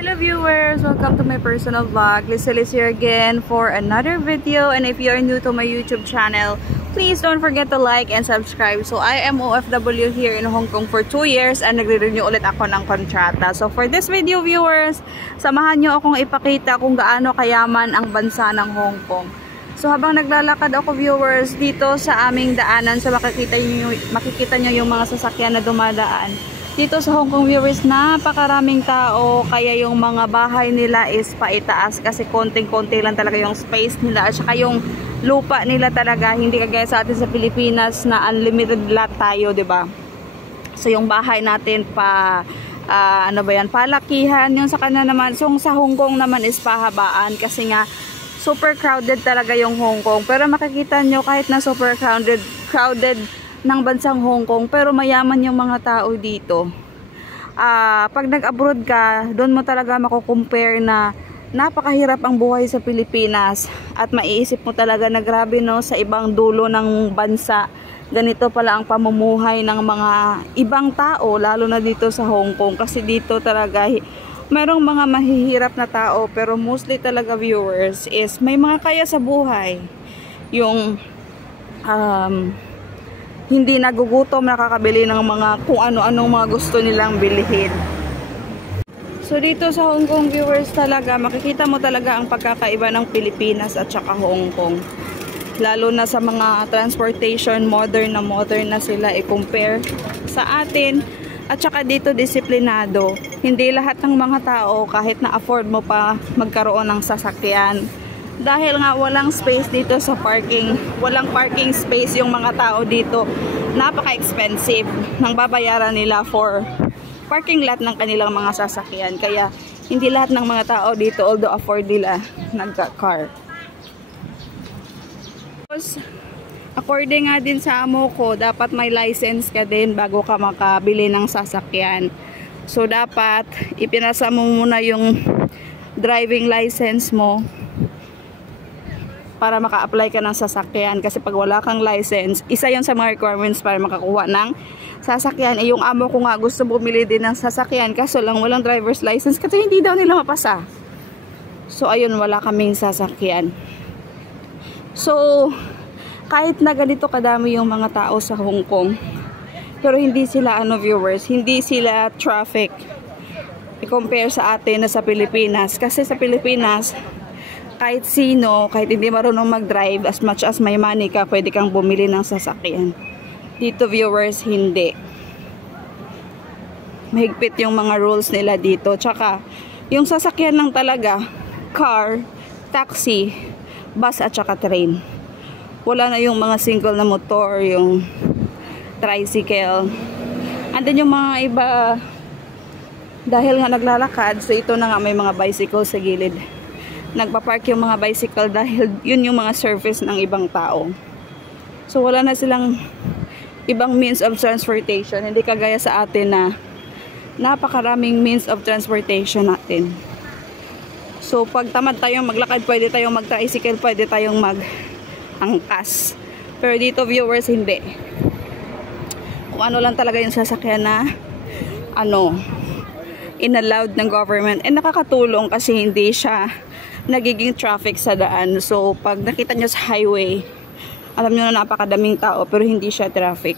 Hello viewers! Welcome to my personal vlog. Liz here again for another video, and if you are new to my YouTube channel, please don't forget to like and subscribe. So I am OFW here in Hong Kong for 2 years and nagre-renew ulit ako ng kontrata. So for this video viewers, samahan nyo akong ipakita kung gaano kayaman ang bansa ng Hong Kong. So habang naglalakad ako viewers dito sa aming daanan, so makikita nyo yung mga sasakyan na dumadaan. Dito sa Hong Kong viewers, napakaraming tao, kaya yung mga bahay nila is paitaas kasi konting-konti lang talaga yung space nila at saka yung lupa nila talaga, hindi kagaya sa atin sa Pilipinas na unlimited lot tayo, 'di ba? So yung bahay natin palakihan, yung sa kanila naman, so sa Hong Kong naman is pahabaan kasi nga super crowded talaga yung Hong Kong. Pero makikita nyo kahit na super crowded ng bansang Hong Kong, pero mayaman yung mga tao dito. Pag nag-abroad ka, doon mo talaga mako-compare na napakahirap ang buhay sa Pilipinas at maiisip mo talaga na grabe no, sa ibang dulo ng bansa ganito pala ang pamumuhay ng mga ibang tao, lalo na dito sa Hong Kong. Kasi dito talaga merong mga mahihirap na tao, pero mostly talaga viewers is may mga kaya sa buhay, yung hindi nagugutom, nakakabili ng mga kung ano-anong mga gusto nilang bilhin. So dito sa Hong Kong viewers talaga, makikita mo talaga ang pagkakaiba ng Pilipinas at saka Hong Kong. Lalo na sa mga transportation, modern na sila i-compare sa atin. At saka dito disiplinado. Hindi lahat ng mga tao kahit na afford mo pa magkaroon ng sasakyan. Dahil nga walang space dito sa parking, walang parking space yung mga tao dito, napaka-expensive nang babayaran nila for parking lot ng kanilang mga sasakyan. Kaya hindi lahat ng mga tao dito, although afford nila, nagka-car. According nga din sa amo ko, dapat may license ka din bago ka makabili ng sasakyan. So dapat ipinasa mo muna yung driving license mo para maka-apply ka ng sasakyan. Kasi pag wala kang license, isa yun sa mga requirements para makakuha ng sasakyan. Yung amo ko nga gusto bumili din ng sasakyan, kaso lang walang driver's license kasi hindi daw nila mapasa. So ayun, wala kaming sasakyan. So kahit na ganito kadami yung mga tao sa Hong Kong, pero hindi sila viewers, hindi sila traffic i-compare sa atin na sa Pilipinas. Kasi sa Pilipinas, kahit sino, kahit hindi marunong mag-drive, as much as may money ka, pwede kang bumili ng sasakyan. Dito viewers, hindi. Mahigpit yung mga rules nila dito. Tsaka, yung sasakyan lang talaga, car, taxi, bus at saka train. Wala na yung mga single na motor, yung tricycle. And then yung mga iba, dahil nga naglalakad, so ito na nga may mga bicycle sa gilid. Nagpa-park yung mga bicycle dahil yun yung mga service ng ibang tao. So wala na silang ibang means of transportation. Hindi kagaya sa atin na napakaraming means of transportation natin. So pag tamad tayong maglakad, pwede tayong mag-tricycle, pwede tayong mag-angkas. Pero dito viewers, hindi. Kung ano lang talaga yung sasakyan na inallowed ng government. And nakakatulong kasi hindi siya nagiging traffic sa daan. So pag nakita nyo sa highway, alam nyo na napakadaming tao pero hindi siya traffic.